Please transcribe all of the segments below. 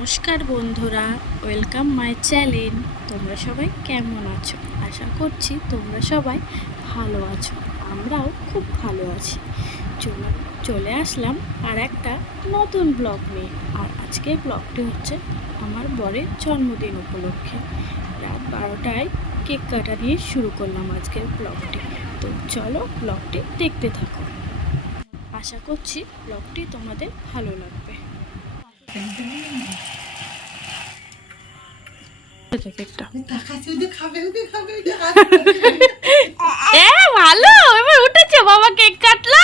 নমস্কার বন্ধুরা, welcome my channel. তোমরা সবাই কেমন আছো? আশা করছি তোমরা সবাই ভালো আছো। আমরাও খুব ভালো আছি। চলে আসলাম আর একটা নতুন ব্লগ নিয়ে। আর আজকের ব্লগটি হচ্ছে আমার বরের জন্মদিন উপলক্ষে। রাত 12টায় কেক কাটা দিয়ে শুরু করলাম আজকের ব্লগটি। তো চলো ব্লগটি দেখতে থাকো। আশা করছি ব্লগটি তোমাদের ভালো লাগবে। ভালো, এবার উঠেছে বাবা, কেক কাটলা।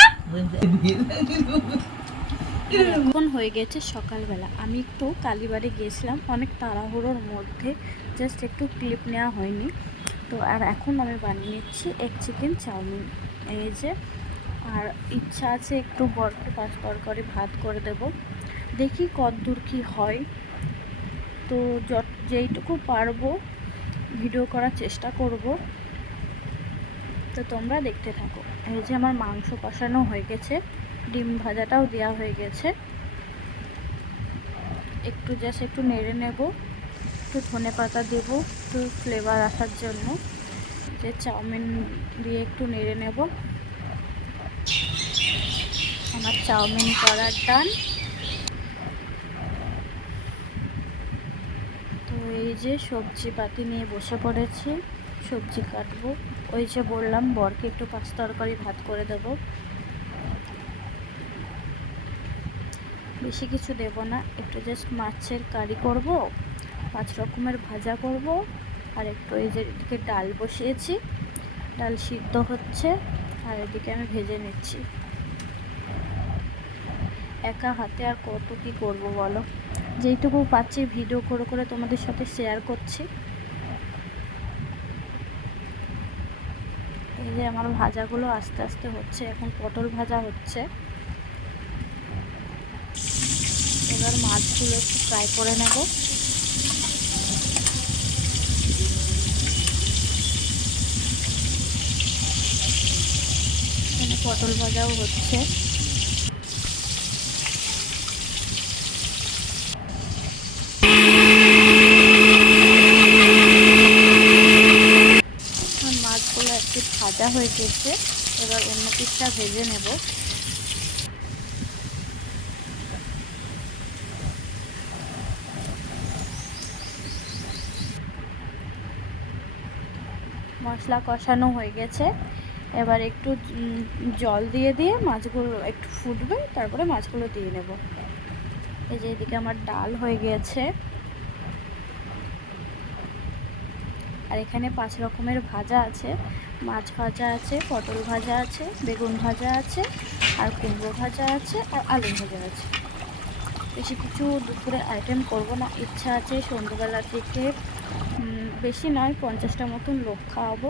এখন হয়ে গেছে সকালবেলা। আমি একটু কালীবাড়ি গিয়েছিলাম অনেক তাড়াহুড়োর মধ্যে, জাস্ট একটু ক্লিপ নেওয়া হয়নি। তো আর এখন আমি বানিয়ে নিচ্ছি এক চিকেন চাউমিন। এই যে, আর ইচ্ছা আছে একটু বরফে পাঁচ তরকারি ভাত করে দেব। দেখি কতদূর কি হয়। তো যেইটুকু পারবো ভিডিও করার চেষ্টা করব। তো তোমরা দেখতে থাকো। এই যে আমার মাংস কষানো হয়ে গেছে, ডিম ভাজাটাও দেওয়া হয়ে গেছে। একটু নেড়ে নেব, একটু ধনে পাতা দেবো একটু ফ্লেভার আসার জন্য। যে চাউমিন দিয়ে একটু নেড়ে নেব। আমার চাউমিন করার ডান। তো এই যে সবজি পাতি নিয়ে বসে পড়েছি, সবজি কাটবো। ওই যে বললাম বরকে একটু পাঁচ তরকারি ভাত করে দেব। বেশি কিছু দেব না, একটু জাস্ট মাছের কারি করব, 5 রকমের ভাজা করব। আর একটু এই যে এদিকে ডাল বসিয়েছি, ডাল সিদ্ধ হচ্ছে। আর এদিকে আমি ভেজে নিচ্ছি। একা হাতে আর কত কি করব বলো। যেইটুকু পাচ্ছি ভিডিও করে করে তোমাদের সাথে শেয়ার করছি। এই যে আমার ভাজাগুলো আস্তে আস্তে হচ্ছে। এখন পটল ভাজা হচ্ছে। এবার মাছগুলো একটু ফ্রাই করে নেব। এখানে পটল ভাজাও হচ্ছে। মাছগুলো একটু ভাজা হয়ে গেছে, এবার অন্য পিসটা ভেজে নেব। মশলা কষানো হয়ে গেছে, এবার একটু জল দিয়ে দিয়ে মাছগুলো একটু ফুটবে, তারপরে মাছগুলো দিয়ে নেব। এই যে এদিকে আমার ডাল হয়ে গেছে। আর এখানে 5 রকমের ভাজা আছে। মাছ ভাজা আছে, পটল ভাজা আছে, বেগুন ভাজা আছে, আর কুমড়ো ভাজা আছে, আর আলু ভাজা আছে। বেশি কিছু দুপুরে আইটেম করব না, ইচ্ছা আছে সন্ধ্যেবেলার দিকে বেশি নয় 50টা মতন লোক খাওয়াবো,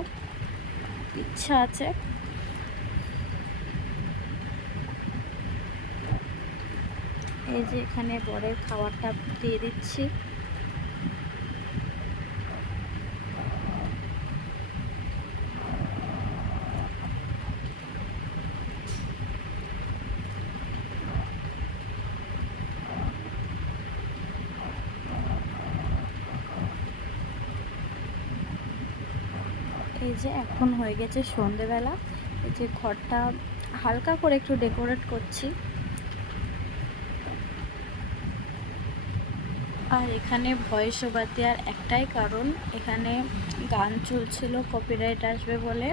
ইচ্ছা আছে। এই যে এখানে বরের খাবারটা দিয়ে দিচ্ছি। এই যে এখন হয়ে গেছে সন্ধেবেলা। এই যে ঘরটা হালকা করে একটু ডেকোরেট করছি। আর এখানে ভয়েস ওভার দেওয়ার একটাই কারণ, এখানে গান চলছিল, কপিরাইট আসবে বলে।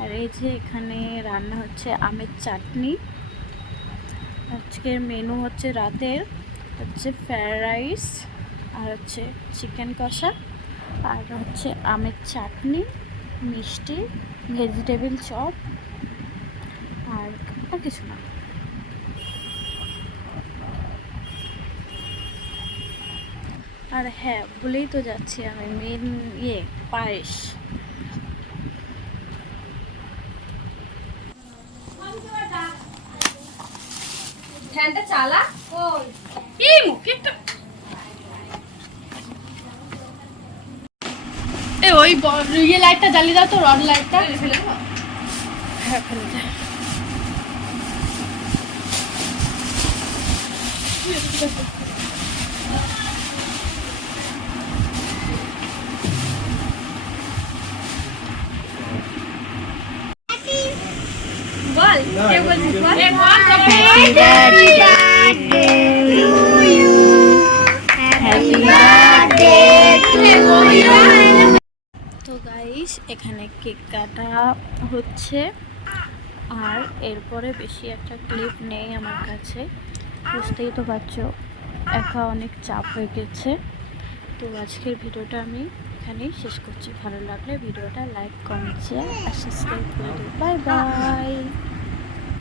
আর এই যে এখানে রান্না হচ্ছে আমের চাটনি। আজকের মেনু হচ্ছে রাতের হচ্ছে ফ্রায়েড রাইস, আর হচ্ছে চিকেন কষা, আর হচ্ছে আমের চাটনি, মিষ্টি, ভেজিটেবিল চপ, আর কিছু না। আর হ্যাঁ, ভুলেই তো যাচ্ছি আমি, মেন পায়েস। ফ্যানটা চালা। এই মুখে ওই ইয়ে লাইটটা জ্বালিয়ে দাও তো, রড লাইটটা। হ্যাঁ, ফেলে দে। বল কে বলছিস বল তো গাইস এখানে কেক কাটা হচ্ছে, আর এরপরে বেশি একটা ক্লিপ নেই আমার কাছে, বুঝতেই তো পারছো একা অনেক চাপ হয়ে গেছে। তো আজকের ভিডিওটা আমি এখানেই শেষ করছি। ভালো লাগলে ভিডিওটা লাইক, কমেন্ট, শেয়ার আর সাবস্ক্রাইব করে দিও। Bye bye.